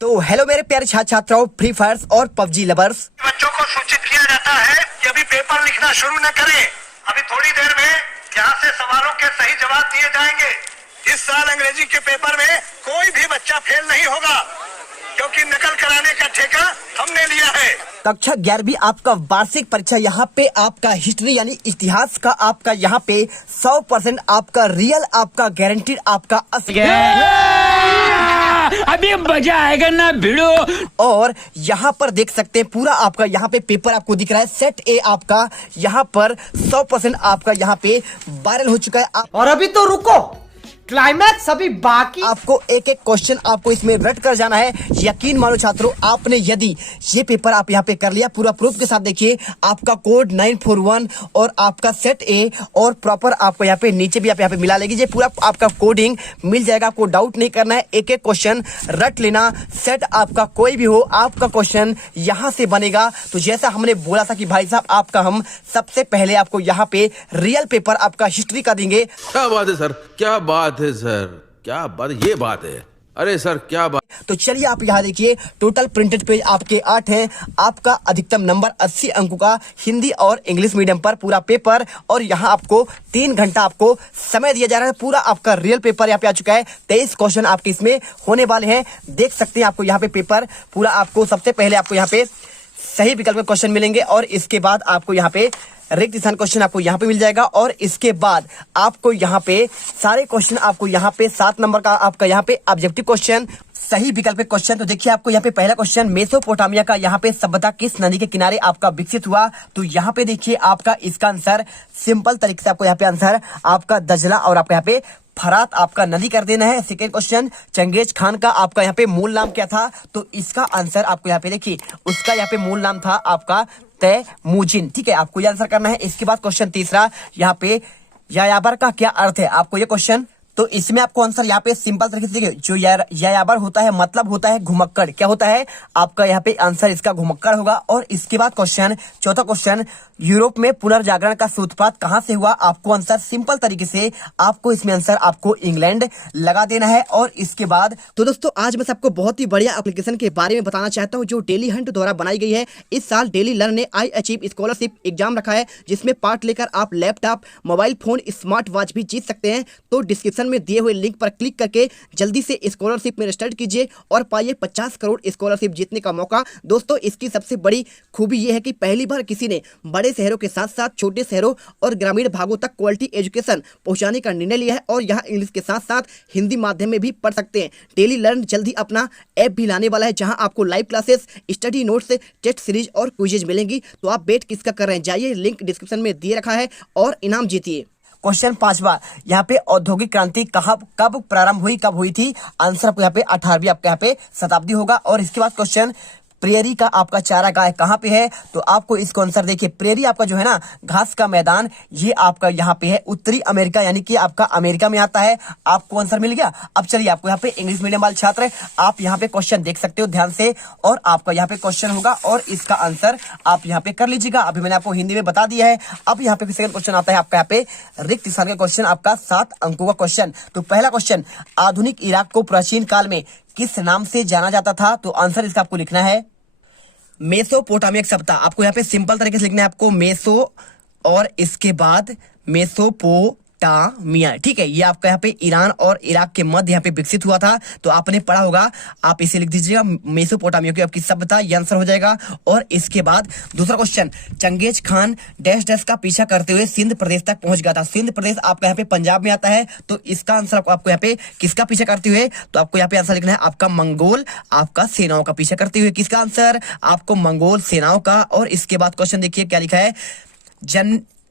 तो हेलो मेरे प्यारे छात्र छात्राओं, फ्री फायर और पबजी लवर्स। बच्चों को सूचित किया जाता है कि अभी पेपर लिखना शुरू न करें। अभी थोड़ी देर में यहाँ से सवालों के सही जवाब दिए जाएंगे। इस साल अंग्रेजी के पेपर में कोई भी बच्चा फेल नहीं होगा, क्योंकि नकल कराने का ठेका हमने लिया है। कक्षा 11वीं आपका वार्षिक परीक्षा यहाँ पे आपका हिस्ट्री यानी इतिहास का आपका यहाँ पे 100% आपका रियल आपका गारंटीड आपका अभी मजा आएगा ना भिड़ो। और यहाँ पर देख सकते हैं पूरा आपका यहाँ पे पेपर आपको दिख रहा है। सेट ए आपका यहाँ पर 100% आपका यहाँ पे वायरल हो चुका है। और अभी तो रुको, क्लाइमैक्स अभी बाकी। आपको एक एक क्वेश्चन आपको इसमें रट कर जाना है। यकीन मानो छात्रों, आपने यदि ये पेपर आप यहाँ पे कर लिया पूरा प्रूफ के साथ, देखिए आपका कोड 941 और आपका सेट ए और प्रॉपर आपको यहाँ पे नीचे भी आप यहाँ पे मिला लेगी। ये पूरा आपका कोडिंग मिल जाएगा, आपको डाउट नहीं करना है। एक एक क्वेश्चन रट लेना। सेट आपका कोई भी हो, आपका क्वेश्चन यहाँ से बनेगा। तो जैसा हमने बोला था कि भाई साहब आपका हम सबसे पहले आपको यहाँ पे रियल पेपर आपका हिस्ट्री का देंगे। क्या बात है सर, क्या बात है सर, क्या बात, ये बात है। अरे सर क्या बात। तो चलिए आप यहाँ देखिए, टोटल प्रिंटेड पेज आपके 8 हैं। आपका अधिकतम नंबर 80 अंकों का हिंदी और इंग्लिश मीडियम पर पूरा पेपर, और यहाँ आपको 3 घंटा आपको समय दिया जा रहा है। पूरा आपका रियल पेपर यहाँ पे आ चुका है। 23 क्वेश्चन आपके इसमें होने वाले हैं। देख सकते हैं आपको यहाँ पे पेपर पूरा आपको सबसे पहले आपको यहाँ पे सही विकल्प के क्वेश्चन मिलेंगे, और इसके बाद आपको यहाँ पे रिक्त स्थान क्वेश्चन आपको यहाँ पे मिल जाएगा, और इसके बाद आपको यहाँ पे सारे क्वेश्चन आपको यहाँ पे 7 नंबर का आपका यहाँ पे ऑब्जेक्टिव क्वेश्चन, सही विकल्प क्वेश्चन। तो देखिए आपको यहाँ पे पहला क्वेश्चन, मेसोपोटामिया का यहाँ पे सभ्यता किस नदी के किनारे आपका विकसित हुआ। तो यहाँ पे देखिए आपका इसका आंसर सिंपल तरीके से आपको यहाँ पे आंसर आपका दजला और आपका यहाँ पे फरात आपका नदी कर देना है। सेकेंड क्वेश्चन, चंगेज खान का आपका यहाँ पे मूल नाम क्या था। तो इसका आंसर आपको यहाँ पे देखिए, उसका यहाँ पे मूल नाम था आपका तैमुजिन। ठीक है, आपको ये आंसर करना है। इसके बाद क्वेश्चन तीसरा, यहाँ पे यायाबर का क्या अर्थ है, आपको ये क्वेश्चन। तो इसमें आपको आंसर यहाँ पे सिंपल तरीके से देखिए, जो यायाबर होता है मतलब होता है घुमक्कड़। क्या होता है आपका यहाँ पे आंसर इसका घुमक्कड़ होगा। और इसके बाद क्वेश्चन चौथा क्वेश्चन, यूरोप में पुनर्जागरण का सूत्रपात कहां से हुआ। आपको आंसर सिंपल तरीके से आपको इसमें आंसर आपको इंग्लैंड लगा देना है। और इसके बाद तो दोस्तों आज मैं सबको बहुत ही बढ़िया एप्लीकेशन के बारे में बताना चाहता हूं, जो डेली हंट द्वारा बनाई गई है। इस साल डेली लर्न ने आई अचीव स्कॉलरशिप एग्जाम रखा है, जिसमें पार्ट लेकर आप laptop, mobile phone, smart watch भी जीत सकते हैं। तो डिस्क्रिप्शन में दिए हुए लिंक पर क्लिक करके जल्दी से स्कॉलरशिप में रजिस्टर कीजिए और पाइए 50 करोड़ स्कॉलरशिप जीतने का मौका। दोस्तों इसकी सबसे बड़ी खूबी यह है कि पहली बार किसी ने बड़े शहरों के साथ साथ छोटे शहरों और ग्रामीण भागों तक क्वालिटी एजुकेशन पहुंचाने का निर्णय लिया है, और यहाँ इंग्लिश के साथ साथ हिंदी माध्यम में भी पढ़ सकते हैं। डेली लर्न जल्दी अपना ऐप भी लाने वाला है, जहां आपको live classes, study notes, test series और क्विजेज मिलेंगी। तो आप वेट किसका कर रहे हैं, जाइए लिंक डिस्क्रिप्शन में दिए रखा है और इनाम जीतिए। क्वेश्चन 5वां, यहाँ पे औद्योगिक क्रांति कब प्रारंभ हुई, कब हुई थी। आंसर आपको यहाँ पे 18वीं आपके यहाँ पे शताब्दी होगा। और इसके बाद क्वेश्चन, प्रेरी का आपका चारा गाय कहाँ पे है। तो आपको इसको आंसर देखिए, प्रेरी आपका जो है ना घास का मैदान, ये आपका यहाँ पे है उत्तरी अमेरिका यानी कि आपका अमेरिका में आता है। आपको आंसर मिल गया। अब चलिए आपको यहाँ पे इंग्लिश मीडियम वाले छात्र आप यहाँ पे क्वेश्चन देख सकते हो ध्यान से, और आपका यहाँ पे क्वेश्चन होगा और इसका आंसर आप यहाँ पे कर लीजिएगा। अभी मैंने आपको हिंदी में बता दिया है। अब यहाँ पे सेकंड क्वेश्चन आता है आपका यहाँ पे रिक्त स्थान का क्वेश्चन, आपका 7 अंकों का क्वेश्चन। तो पहला क्वेश्चन, आधुनिक इराक को प्राचीन काल में किस नाम से जाना जाता था। तो आंसर इसका आपको लिखना है मेसोपोटामिक सभ्यता। आपको यहाँ पे सिंपल तरीके से लिखना है आपको मेसो और इसके बाद मेसोपोटामिया। ठीक है, ये आपका यहाँ पे ईरान और इराक के मध्य यहाँ पे विकसित हुआ था। तो आपने पढ़ा होगा, आप इसे लिख दीजिएगा मेसोपोटामिया की आपकी सभ्यता, ये आंसर हो जाएगा। और इसके बाद दूसरा question, Genghis Khan dash dash का पीछा करते हुए सिंध प्रदेश तक पहुंच गया था। सिंध प्रदेश आपका यहाँ पे पंजाब में आता है। तो इसका आंसर आपको यहाँ पे किसका पीछा करते हुए, तो आपको यहाँ पे आंसर लिखना है आपका मंगोल आपका सेनाओं का पीछा करते हुए। किसका आंसर आपको मंगोल सेनाओं का। और इसके बाद क्वेश्चन देखिए क्या लिखा है,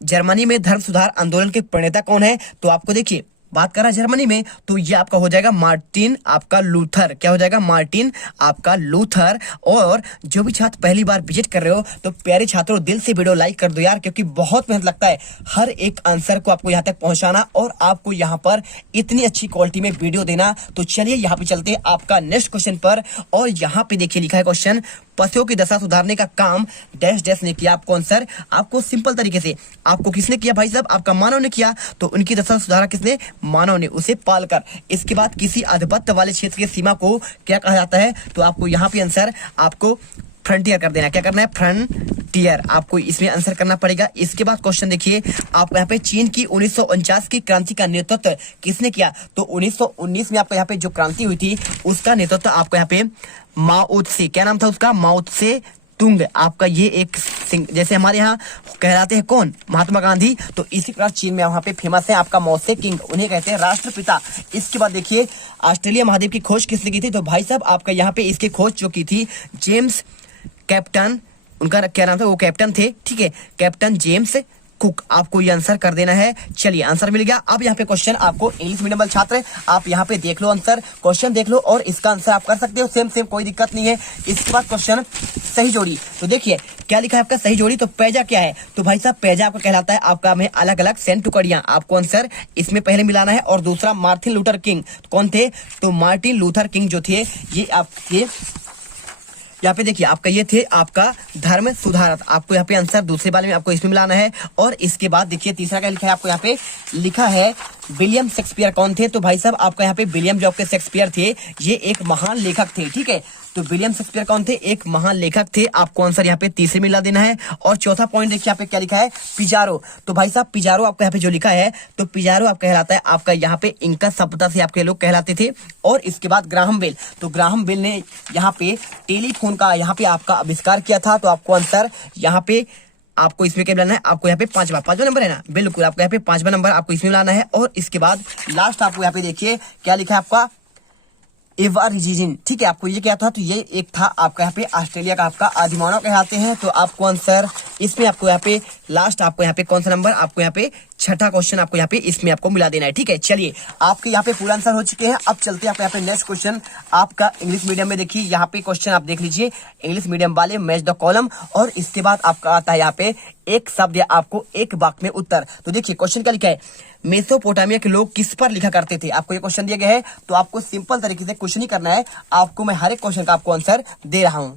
जर्मनी में धर्म सुधार आंदोलन के प्रणेता कौन है। तो आपको देखिए बात कर रहा है जर्मनी में, तो ये आपका हो जाएगा मार्टिन आपका लूथर। क्या हो जाएगा, मार्टिन आपका लूथर। और जो भी छात्र पहली बार विजिट कर रहे हो तो प्यारे छात्रों दिल से वीडियो लाइक कर दो यार, क्योंकि बहुत मेहनत लगता है हर एक आंसर को आपको यहाँ तक पहुंचाना और आपको यहाँ पर इतनी अच्छी क्वालिटी में वीडियो देना। तो चलिए यहाँ पे चलते हैं आपका नेक्स्ट क्वेश्चन पर। और यहाँ पे देखिए लिखा है क्वेश्चन, पशुओं की दशा सुधारने का काम डैश डैश ने किया। आपको आंसर आपको सिंपल तरीके से आपको किसने किया भाई साहब, आपका मानव ने किया। तो उनकी दशा सुधारा किसने, मानव ने, उसे पालकर। इसके बाद किसी आधिपत्य वाले क्षेत्र की सीमा को क्या कहा जाता है, तो आपको यहाँ पे आंसर आपको फ्रंटियर कर देना। क्या करना है, फ्रंटियर, आपको इसमें आंसर करना पड़ेगा। इसके बाद क्वेश्चन देखिए, आप यहाँ पे चीन की 1949 की क्रांति का नेतृत्व किसने किया, तो 1919 में आपको यहाँ पे जो क्रांति हुई थी उसका नेतृत्व आपको यहाँ पे माओ त्से, क्या नाम था उसका, माओ त्से तुंग। आपका ये एक जैसे हमारे यहाँ कहलाते हैं कौन, महात्मा गांधी, तो इसी प्रकार चीन में वहां पे फेमस है आपका माओ त्से किंग, उन्हें कहते हैं राष्ट्रपिता। इसके बाद देखिए ऑस्ट्रेलिया महाद्वीप की खोज किसने की थी, तो भाई साहब आपका यहाँ पे इसकी खोज जो की थी जेम्स कैप्टन, उनका क्या नाम था, वो कैप्टन थे, ठीक है, कैप्टन जेम्स कुक। आपको ये आंसर कर देना है। चलिए आंसर मिल गया। अब यहाँ पे क्वेश्चन आपको इंग्लिश मीडियम वाले छात्र आप यहाँ पे देख लो, आंसर क्वेश्चन देख लो और इसका आंसर आप कर सकते हो सेम सेम, कोई दिक्कत नहीं है। इसके बाद क्वेश्चन सही जोड़ी, तो देखिए क्या लिखा है आपका सही जोड़ी, तो पैजा क्या है, तो भाई साहब पैजा आपका कहलाता है आपका में अलग अलग सेंट टुकड़ियां। आपको आंसर इसमें पहले मिलाना है। और दूसरा मार्टिन लूथर किंग कौन थे, तो मार्टिन लूथर किंग जो थे ये आपके यहाँ पे देखिए आपका ये थे आपका धर्म सुधारक। आपको यहाँ पे आंसर दूसरे वाले में आपको इसमें मिलाना है। और इसके बाद देखिए तीसरा क्या लिखा है, आपको यहाँ पे लिखा है विलियम शेक्सपियर कौन थे, तो भाई साहब आपका यहाँ पे विलियम जो आपके शेक्सपियर थे ये एक महान लेखक थे, ठीक है, तो विलियम शेक्सपियर कौन थे, एक महान लेखक थे। आपको आंसर यहाँ पे तीसरे मिला देना है। और चौथा पॉइंट देखिए यहाँ पे क्या लिखा है, पिजारो, तो भाई साहब पिजारो आपका यहाँ पे जो लिखा है, तो पिजारो आपका कहलाता है आपका यहाँ पे इंका सभ्यता से आपके लोग कहलाते थे। और इसके बाद ग्राहम बेल, तो ग्राहम बेल ने यहाँ पे टेलीफोन का यहाँ पे आपका आविष्कार किया था। तो आपको आंसर यहाँ पे आपको इसमें क्या मिलाना है, आपको यहाँ पे पांचवा नंबर है ना, बिल्कुल आपको यहाँ पे पांचवा नंबर आपको इसमें मिलाना है। और इसके बाद लास्ट आपको यहाँ पे देखिए क्या लिखा है आपका एवारिजिन, ठीक है, आपको ये क्या था, तो ये एक था आपका यहाँ पे ऑस्ट्रेलिया का आपका आदिमानव कहलाते हैं। तो आपको आंसर इसमें आपको यहाँ पे लास्ट आपको यहाँ पे कौन सा नंबर, आपको यहाँ पे छठा क्वेश्चन आपको यहाँ पे इसमें आपको मिला देना है, ठीक है। चलिए आपके यहाँ पे पूरा आंसर हो चुके हैं। अब चलते हैं आपको यहाँ पे नेक्स्ट क्वेश्चन आपका इंग्लिश मीडियम में। देखिए यहाँ पे क्वेश्चन आप देख लीजिए, इंग्लिश मीडियम वाले मैच द कॉलम, और इसके बाद आपका आता है यहाँ पे एक शब्द या आपको एक वाक्य में उत्तर। तो देखिए क्वेश्चन क्या लिखा है, मेसोपोटामिया के लोग किस पर लिखा करते थे, आपको ये क्वेश्चन दिया गया है। तो आपको सिंपल तरीके से कुछ नहीं करना है, आपको मैं हर एक क्वेश्चन का आपको आंसर दे रहा हूं।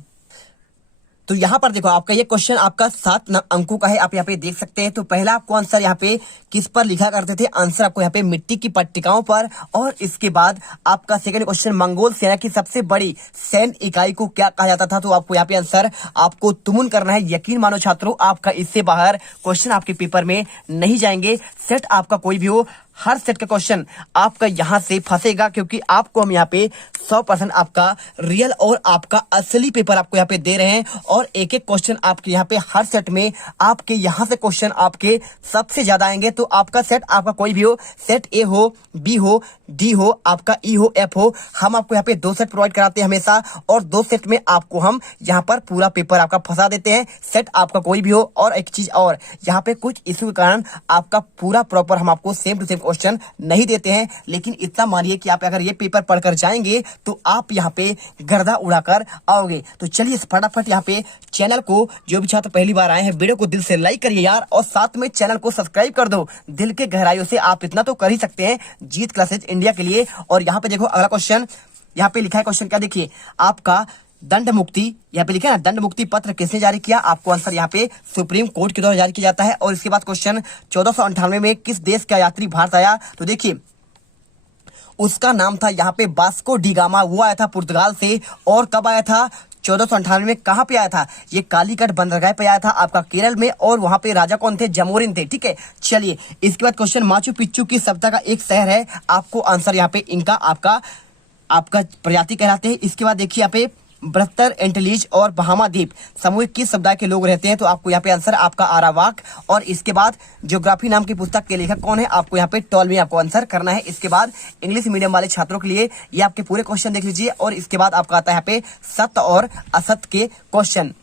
तो यहाँ पर देखो आपका ये क्वेश्चन आपका 7 अंकों का है, आप यहाँ पे देख सकते हैं। तो पहला आपको आंसर यहाँ पे किस पर लिखा करते थे, आंसर आपको यहाँ पे मिट्टी की पट्टिकाओं पर। और इसके बाद आपका सेकंड क्वेश्चन मंगोल सेना की सबसे बड़ी सैन्य इकाई को क्या कहा जाता था, तो आपको यहाँ पे आंसर आपको तुमुन करना है। यकीन मानो छात्रों आपका इससे बाहर क्वेश्चन आपके पेपर में नहीं जाएंगे। सेट आपका कोई भी हो, हर सेट का क्वेश्चन आपका यहाँ से फंसेगा, क्योंकि आपको हम यहाँ पे 100% आपका रियल और आपका असली पेपर आपको यहाँ पे दे रहे हैं। और एक एक क्वेश्चन आपके यहाँ पे हर सेट में आपके यहाँ से क्वेश्चन आपके सबसे ज्यादा आएंगे। तो आपका सेट आपका कोई भी हो, सेट ए हो, बी हो, डी हो, आपका ई हो, एफ हो, हम आपको यहाँ पे 2 सेट प्रोवाइड कराते हैं हमेशा। और 2 सेट में आपको हम यहाँ पर पूरा पेपर आपका फंसा देते हैं, सेट आपका कोई भी हो। और एक चीज और, यहाँ पे कुछ इश्यू के कारण आपका पूरा प्रॉपर हम आपको सेम टू सेम क्वेश्चन नहीं देते हैं, लेकिन इतना मानिए कि आप अगर ये पेपर पढ़कर जाएंगे तो आप यहाँ पे गर्दा उड़ाकर आओगे। तो चलिए फटाफट यहाँ पे चैनल को, जो भी छात्र पहली बार आए हैं, वीडियो को दिल से लाइक करिए यार, और साथ में चैनल को सब्सक्राइब कर दो। दिल के गहराइयों से आप इतना तो कर ही सकते हैं जीत क्लासेज इंडिया के लिए। और यहाँ पे देखो अगला क्वेश्चन यहाँ पे लिखा है, क्वेश्चन क्या देखिए आपका दंड मुक्ति, यहाँ पे लिखा है ना, दंड मुक्ति पत्र किसने जारी किया, आपको आंसर यहाँ पे सुप्रीम कोर्ट के द्वारा जारी किया जाता है। और इसके बाद क्वेश्चन 1498 में किस देश का यात्री भारत आया, तो देखिए उसका नाम था यहाँ पे वास्को डी गामा, वो आया था पुर्तगाल से। और कब आया था, 1498 में। कहाँ पे आया था, ये कालीकट बंदरगाह पे आया था आपका केरल में। और वहां पे राजा कौन थे, जमोरिन थे, ठीक है। चलिए इसके बाद क्वेश्चन माचू पिच्चू की सभ्यता का एक शहर है, आपको आंसर यहाँ पे इनका आपका प्रजाति कहलाते हैं। इसके बाद देखिए यहाँ पे 72 एंटिलीज और बहामा द्वीप समूह किस समुदाय के लोग रहते हैं, तो आपको यहाँ पे आंसर आपका आरावाक। और इसके बाद ज्योग्राफी नाम की पुस्तक के लेखक कौन है, आपको यहाँ पे टॉलमी आपको आंसर करना है। इसके बाद इंग्लिश मीडियम वाले छात्रों के लिए ये आपके पूरे क्वेश्चन देख लीजिए। और इसके बाद आपका आता है यहाँ पे सत्य और असत्य के क्वेश्चन।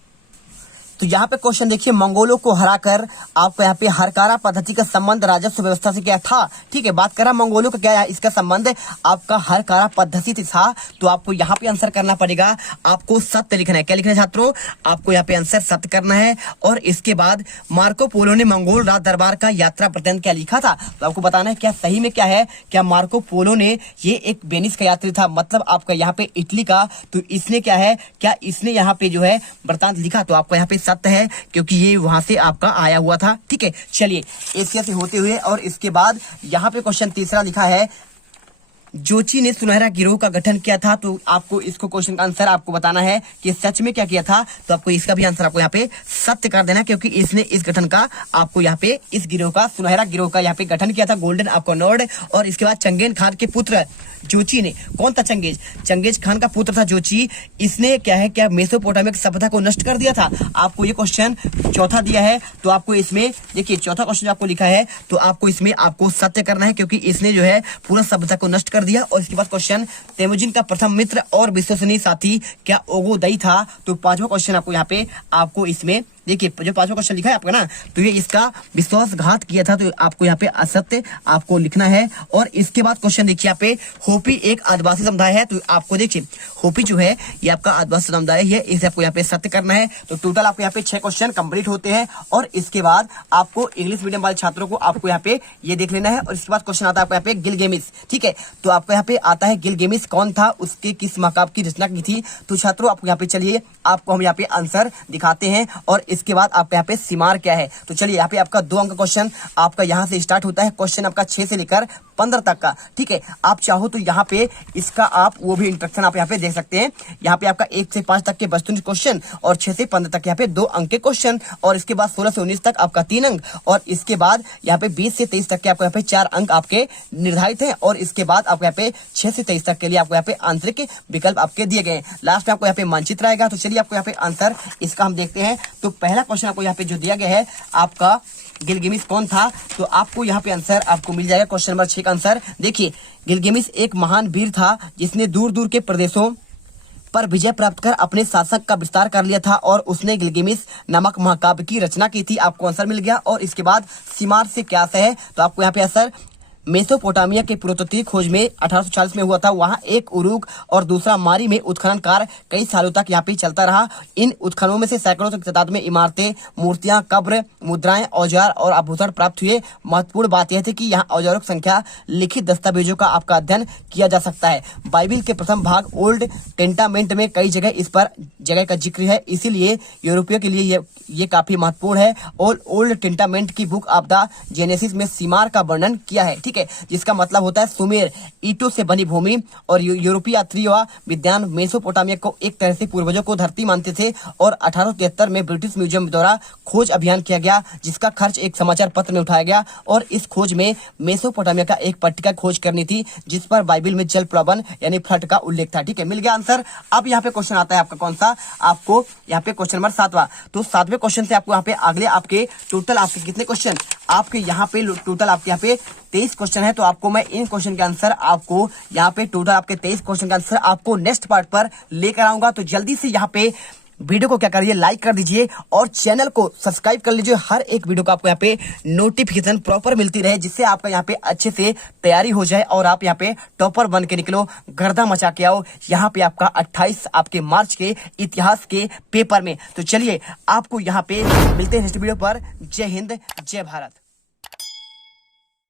तो यहाँ पे क्वेश्चन देखिए, मंगोलों को हराकर आपको यहाँ पे हरकारा पद्धति का संबंध राजस्व व्यवस्था से क्या था। ठीक है, बात करा मंगोलों का क्या है इसका संबंध आपका हरकारा पद्धति से था। तो आपको यहाँ पे आंसर करना पड़ेगा, आपको सत्य लिखना है। क्या लिखना है छात्रों, आपको यहाँ पे आंसर सत्य करना है। और इसके बाद मार्को पोलो ने मंगोल राज दरबार का यात्रा वृत्तांत क्या लिखा था, तो आपको बताना है क्या सही में क्या है। क्या मार्को पोलो ने, ये एक वेनिस का यात्री था, मतलब आपका यहाँ पे इटली का, तो इसने क्या है, क्या इसने यहाँ पे जो है वृत्तांत लिखा, तो आपको यहाँ पे सत्य है क्योंकि ये वहां से आपका आया हुआ था। ठीक है, चलिए एशिया से होते हुए, और इसके बाद यहाँ पे क्वेश्चन तीसरा लिखा है, जोची ने सुनहरा गिरोह का गठन किया था। तो आपको इसको क्वेश्चन का आंसर आपको बताना है कि सच में क्या किया था, तो आपको इसका भी आंसर आपको यहाँ पे सत्य कर देना, क्योंकि इसने इस गठन का आपको यहाँ पे इस गिरोह का, सुनहरा गिरोह का यहाँ पे गठन किया था, गोल्डन आपको नॉर्ड। और इसके बाद चंगेज खान के पुत्र जोची ने, कौन था चंगेज खान का पुत्र था जोची, इसने क्या है, क्या मेसोपोटामिया की सभ्यता को नष्ट कर दिया था। आपको ये क्वेश्चन चौथा दिया है, तो आपको इसमें देखिए चौथा क्वेश्चन आपको लिखा है, तो आपको इसमें आपको सत्य करना है क्योंकि इसने जो है पूरा सभ्यता को नष्ट कर दिया। और इसके बाद क्वेश्चन, तेमुजिन का प्रथम मित्र और विश्वसनीय साथी क्या ओगोदई था। तो पांचवा क्वेश्चन आपको यहाँ पे आपको इसमें देखिए जो पांचवा क्वेश्चन लिखा है आपका ना, तो ये इसका विश्वासघात किया था, तो आपको यहाँ पे असत्य आपको लिखना है। और इसके बाद क्वेश्चन देखिए यहाँ पे, होपी एक आदिवासी समुदाय है, तो आपको देखिए होपी जो है ये आपका आदिवासी समुदाय है, इसे आपको यहाँ पे सत्य करना है। तो टोटल आपको यहाँ पे 6 क्वेश्चन कंप्लीट होते हैं। और इसके बाद आपको इंग्लिश मीडियम वाले छात्रों को आपको यहाँ पे ये देख लेना है। और इसके बाद क्वेश्चन आता है आपको यहाँ पे गिलगेमिस। ठीक है, तो आपको यहाँ पे आता है गिलगेमिस कौन था, उसके किस महाकाव्य की रचना की थी। तो छात्रों आपको यहाँ पे चलिए आपको हम यहाँ पे आंसर दिखाते हैं। और इसके बाद आपका यहाँ पे सीमार क्या है, तो चलिए यहाँ पे आपका 2 अंक का क्वेश्चन आपका यहाँ से स्टार्ट होता है। क्वेश्चन आपका 6 से लेकर 15 तक का। ठीक है, आप चाहो तो यहाँ पे इसका आप वो भी इंस्ट्रक्शन आप यहाँ पे देख सकते हैं। यहाँ पे आपका 1 से 5 तक के वस्तुनिष्ठ क्वेश्चन और 6 से 15 तक यहाँ पे 2 अंक के क्वेश्चन, और इसके बाद 16 से 19 तक आपका 3 अंक, और इसके बाद यहाँ पे 20 से 23 तक के आपको यहाँ पे 4 अंक आपके निर्धारित हैं। और इसके बाद आपको यहाँ पे 6 से 23 तक के लिए आपको यहाँ पे आंतरिक विकल्प आपके दिए गए हैं। लास्ट में आपको यहाँ पे मानचित्र आएगा। तो चलिए आपको यहाँ पे आंसर इसका हम देखते हैं। तो पहला क्वेश्चन आपको यहाँ पे जो दिया गया है, आपका गिलगेमिस कौन था, तो आपको यहाँ पे आंसर आपको मिल जाएगा। क्वेश्चन नंबर 6 का आंसर देखिए, गिलगेमिस एक महान वीर था जिसने दूर दूर के प्रदेशों पर विजय प्राप्त कर अपने शासक का विस्तार कर लिया था, और उसने गिलगेमिस नामक महाकाव्य की रचना की थी। आपको आंसर मिल गया। और इसके बाद सीमार से क्या है, तो आपको यहाँ पे आंसर मेसोपोटामिया के पुरातत्वीय खोज में 1840 में हुआ था। वहां एक उरुक और दूसरा मारी में उत्खनन कार्य कई सालों तक यहाँ पे चलता रहा। इन उत्खननों में से सैकड़ों की तादाद में इमारतें, मूर्तियां, कब्र, मुद्राएं, औजार और आभूषण प्राप्त हुए। महत्वपूर्ण बात यह थी कि यहाँ औजारों की संख्या, लिखित दस्तावेजों का आपका अध्ययन किया जा सकता है। बाइबिल के प्रथम भाग ओल्ड टेस्टामेंट में कई जगह इस पर जगह का जिक्र है, इसीलिए यूरोपियों के लिए ये काफी महत्वपूर्ण है। और ओल्ड टेस्टामेंट की बुक ऑफ द जेनेसिस में सीमार का वर्णन किया है। ठीक है, जिसका मतलब होता है सुमेर, ईंटों से बनी भूमि। और यूरोपीय यात्री व विद्वान मेसोपोटामिया को एक तरह से पूर्वजों को धरती मानते थे। और 1873 में ब्रिटिश म्यूजियम द्वारा खोज अभियान किया गया, जिसका खर्च एक समाचार पत्र में उठाया गया। और इस खोज में मेसोपोटामिया का एक पट्टिका खोज करनी थी, जिस पर बाइबिल में जल प्लावन यानी फ्लड का उल्लेख था। ठीक है, मिल गया आंसर। अब यहाँ पे क्वेश्चन आता है आपका कौन सा, आपको यहाँ पे क्वेश्चन नंबर 7वां। तो 7वें क्वेश्चन से आपको यहाँ पे अगले आपके टोटल आपके कितने क्वेश्चन आपके यहाँ पे टोटल आपके यहाँ पे 23 क्वेश्चन है। तो आपको मैं इन क्वेश्चन के आंसर आपको यहाँ पे टोटल आपके 23 क्वेश्चन का आंसर आपको नेक्स्ट पार्ट पर लेकर आऊंगा। तो जल्दी से यहाँ पे वीडियो को क्या करिए, लाइक कर दीजिए और चैनल को सब्सक्राइब कर लीजिए। हर एक वीडियो का आपको यहाँ पे नोटिफिकेशन प्रॉपर मिलती रहे, जिससे आपका यहाँ पे अच्छे से तैयारी हो जाए और आप यहाँ पे टॉपर बन के निकलो, गर्दा मचा के आओ यहाँ पे आपका 28 आपके मार्च के इतिहास के पेपर में। तो चलिए आपको यहाँ पे मिलते हैं नेक्स्ट वीडियो पर। जय हिंद, जय भारत।